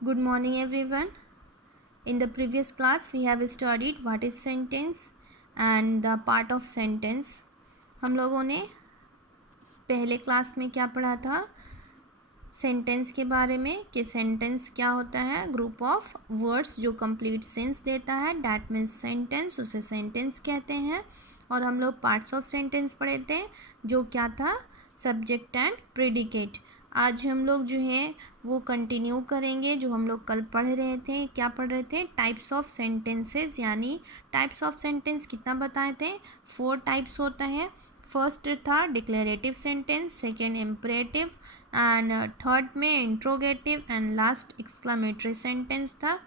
Good morning everyone. In the previous class we have studied what is sentence and the part of sentence. हम लोगों ने पहले class में क्या पढ़ा था, सेंटेंस के बारे में कि सेंटेंस क्या होता है, ग्रुप ऑफ वर्ड्स जो कंप्लीट सेंस देता है, डैट मीन्स सेंटेंस, उसे सेंटेंस कहते हैं। और हम लोग पार्ट्स ऑफ सेंटेंस पढ़े थे जो क्या था, सब्जेक्ट एंड प्रेडिकेट। आज हम लोग जो है वो कंटिन्यू करेंगे जो हम लोग कल पढ़ रहे थे। क्या पढ़ रहे थे, टाइप्स ऑफ सेंटेंसेस, यानी टाइप्स ऑफ सेंटेंस कितना बताए थे, 4 टाइप्स होता है। फर्स्ट था declarative sentence, second imperative and third में interrogative and last exclamatory sentence था,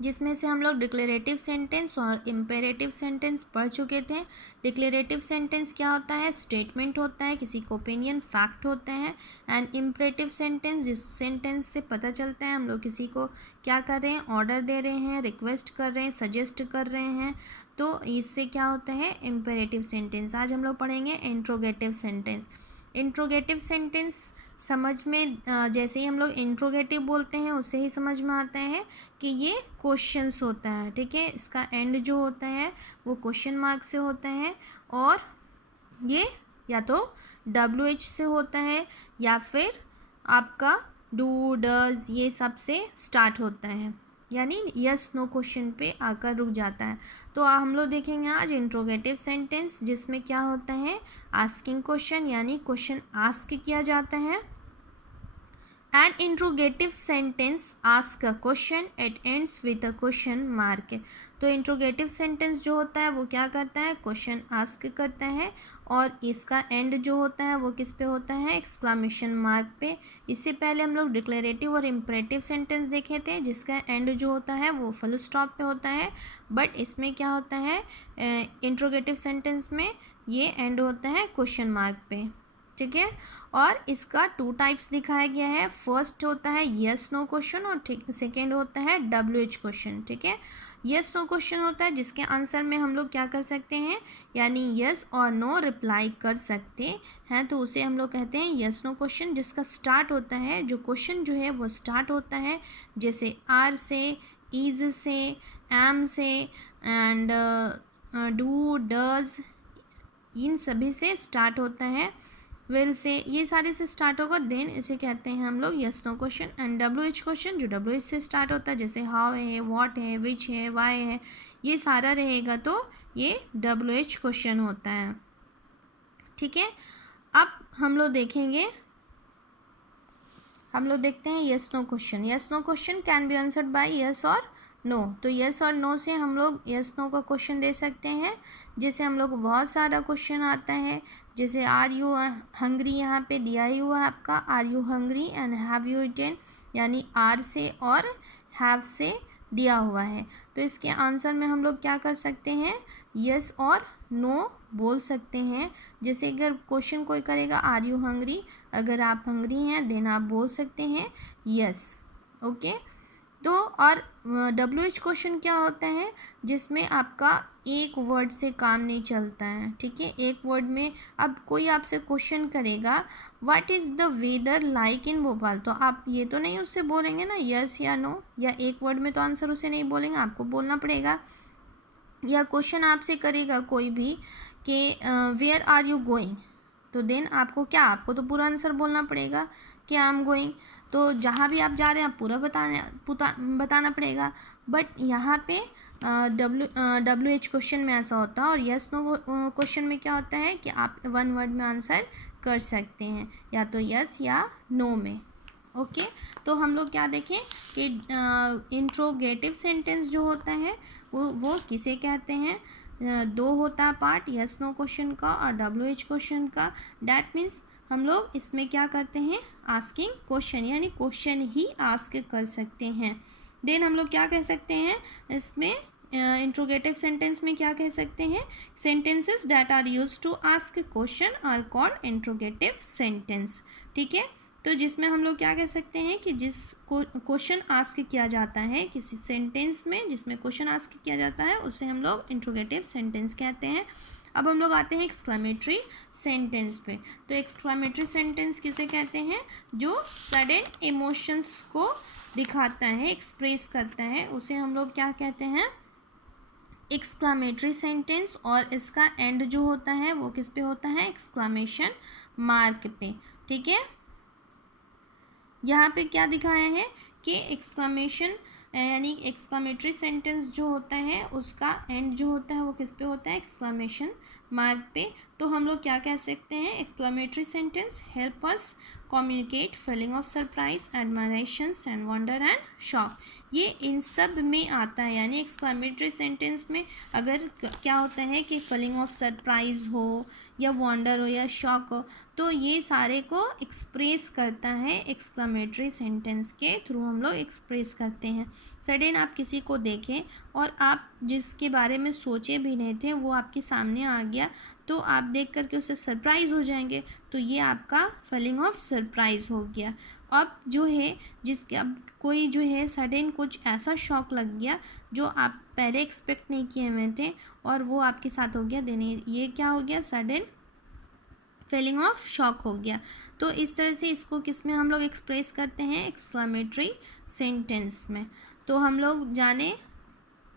जिसमें से हम लोग डिक्लेरेटिव सेंटेंस और इम्पेरेटिव सेंटेंस पढ़ चुके थे। डिक्लेरेटिव सेंटेंस क्या होता है, स्टेटमेंट होता है, किसी को ओपिनियन फैक्ट होते हैं। एंड इम्परेटिव सेंटेंस, जिस सेंटेंस से पता चलता है हम लोग किसी को क्या कर रहे हैं, ऑर्डर दे रहे हैं, रिक्वेस्ट कर रहे हैं, सजेस्ट कर रहे हैं, तो इससे क्या होता है, इम्पेरेटिव सेंटेंस। आज हम लोग पढ़ेंगे इंट्रोगेटिव सेंटेंस। इंट्रोगेटिव सेंटेंस समझ में जैसे ही हम लोग इंट्रोगेटिव बोलते हैं उससे ही समझ में आता है कि ये क्वेश्चंस होता है। ठीक है, इसका एंड जो होता है वो क्वेश्चन मार्क से होता है, और ये या तो WH से होता है या फिर आपका डू डज ये सब से स्टार्ट होता है, यानी यस नो क्वेश्चन पे आकर रुक जाता है। तो हम लोग देखेंगे आज इंट्रोगेटिव सेंटेंस, जिसमें क्या होता है, आस्किंग क्वेश्चन, यानी क्वेश्चन आस्क किया जाता है। An interrogative sentence asks a question, it ends with a question mark. तो इंट्रोगेटिव सेंटेंस जो होता है वो क्या करता है, क्वेश्चन आस्क करता है, और इसका एंड जो होता है वो किस पे होता है, एक्सक्लामेशन मार्क पे। इससे पहले हम लोग डिक्लेरेटिव और इम्परेटिव सेंटेंस देखे थे जिसका एंड जो होता है वो फुल स्टॉप पे होता है, बट इसमें क्या होता है, इंट्रोगेटिव सेंटेंस में ये एंड होता है क्वेश्चन मार्क पे। ठीक है, और इसका 2 टाइप्स दिखाया गया है। फर्स्ट होता है यस नो क्वेश्चन और सेकेंड होता है WH क्वेश्चन। ठीक है, यस नो क्वेश्चन होता है जिसके आंसर में हम लोग क्या कर सकते हैं, यानी यस और नो रिप्लाई कर सकते हैं, तो उसे हम लोग कहते हैं यस नो क्वेश्चन। जिसका स्टार्ट होता है, जो क्वेश्चन जो है वो स्टार्ट होता है जैसे आर से, इज से, एम से एंड डू डज, इन सभी से स्टार्ट होता है। विल से, ये सारे से स्टार्ट होगा, देन इसे कहते हैं हम लोग yes no question. And WH question जो WH से स्टार्ट होता है जैसे हाउ है, व्हाट है, विच है, वाई है, ये सारा रहेगा तो ये WH क्वेश्चन होता है। ठीक है, अब हम लोग देखेंगे, हम लोग देखते हैं yes no question. Yes no question can be answered by yes और नो। तो यस और नो से हम लोग यस नो का क्वेश्चन दे सकते हैं, जैसे हम लोग को बहुत सारा क्वेश्चन आता है, जैसे आर यू हंग्री, यहाँ पे दिया ही हुआ है आपका, are you hungry and have you eaten, यानी आर से और हैव से दिया हुआ है। तो इसके आंसर में हम लोग क्या कर सकते हैं, यस और नो बोल सकते हैं। जैसे अगर क्वेश्चन कोई करेगा आर यू हंग्री, अगर आप हंग्री हैं देन आप बोल सकते हैं यस। ओके, तो और WH क्वेश्चन क्या होता है, जिसमें आपका एक वर्ड से काम नहीं चलता है। ठीक है, एक वर्ड में अब कोई आपसे क्वेश्चन करेगा what is the weather like in Bhopal, तो आप ये तो नहीं उससे बोलेंगे ना यस या नो, या एक वर्ड में तो आंसर उसे नहीं बोलेंगे, आपको बोलना पड़ेगा। या क्वेश्चन आपसे करेगा कोई भी कि वेयर आर यू गोइंग, तो देन आपको क्या, आपको तो पूरा आंसर बोलना पड़ेगा कि आई एम गोइंग, तो जहाँ भी आप जा रहे हैं आप पूरा बताना पड़ेगा। बट यहाँ पे WH क्वेश्चन में ऐसा होता है, और यस नो क्वेश्चन में क्या होता है कि आप 1 वर्ड में आंसर कर सकते हैं, या तो यस या नो में। ओके, तो हम लोग क्या देखें कि इंट्रोगेटिव सेंटेंस जो होता है वो किसे कहते हैं, 2 होता है पार्ट, यस नो क्वेश्चन का और WH क्वेश्चन का। डैट मीन्स हम लोग इसमें क्या करते हैं, आस्किंग क्वेश्चन, यानी क्वेश्चन ही आस्क कर सकते हैं। देन हम लोग क्या कह सकते हैं इसमें, इंट्रोगेटिव सेंटेंस में क्या कह सकते हैं, sentences that are use to ask question are called interrogative sentence. ठीक है, तो जिसमें हम लोग क्या कह सकते हैं कि जिस क्वेश्चन आस्क किया जाता है किसी सेंटेंस में, जिसमें क्वेश्चन आस्क किया जाता है उसे हम लोग इंट्रोगेटिव सेंटेंस कहते हैं। अब हम लोग आते हैं एक्सक्लेमेटरी सेंटेंस पे। तो एक्सक्लेमेटरी सेंटेंस किसे कहते हैं, जो सडन इमोशंस को दिखाता है, एक्सप्रेस करता है, उसे हम लोग क्या कहते हैं, एक्सक्लामेटरी सेंटेंस। और इसका एंड जो होता है वो किस पे होता है, एक्सक्लामेशन मार्क पे। ठीक है, यहाँ पे क्या दिखाया है कि एक्सक्लामेशन यानी एक्सक्लामेटरी सेंटेंस जो होता है उसका एंड जो होता है वो किस पे होता है, एक्सक्लामेशन मार्क पे। तो हम लोग क्या कह सकते हैं, exclamatory sentence help us communicate feeling of surprise, admiration and wonder and shock. ये इन सब में आता है, यानी एक्सक्लामेटरी सेंटेंस में अगर क्या होता है कि फीलिंग ऑफ सरप्राइज हो या वंडर हो या शॉक हो, तो ये सारे को एक्सप्रेस करता है, एक्सक्लामेटरी सेंटेंस के थ्रू हम लोग एक्सप्रेस करते हैं। सडन आप किसी को देखें और आप जिसके बारे में सोचे भी नहीं थे वो आपके सामने आ गया, तो आप देख करके उससे सरप्राइज़ हो जाएंगे, तो ये आपका फीलिंग ऑफ सरप्राइज़ हो गया। अब जो है जिसके अब कोई जो है सडन कुछ ऐसा शॉक लग गया जो आप पहले एक्सपेक्ट नहीं किए हुए थे और वो आपके साथ हो गया, देने ये क्या हो गया, सडन फीलिंग ऑफ शॉक हो गया। तो इस तरह से इसको किस में हम लोग एक्सप्रेस करते हैं, एक्सक्लामेटरी सेंटेंस में। तो हम लोग जाने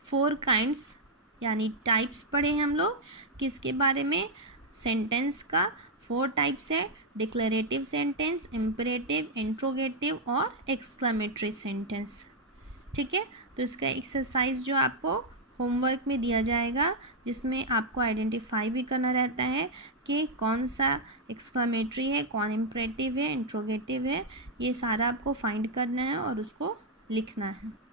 4 काइंड्स यानी टाइप्स पढ़े हैं हम लोग किसके बारे में, सेंटेंस का 4 टाइप्स है, डिक्लेरेटिव सेंटेंस, इम्परेटिव, इंट्रोगेटिव और एक्सक्लामेटरी सेंटेंस। ठीक है, तो इसका एक्सरसाइज जो आपको होमवर्क में दिया जाएगा जिसमें आपको आइडेंटिफाई भी करना रहता है कि कौन सा एक्सक्लामेटरी है, कौन इम्परेटिव है, इंट्रोगेटिव है, ये सारा आपको फाइंड करना है और उसको लिखना है।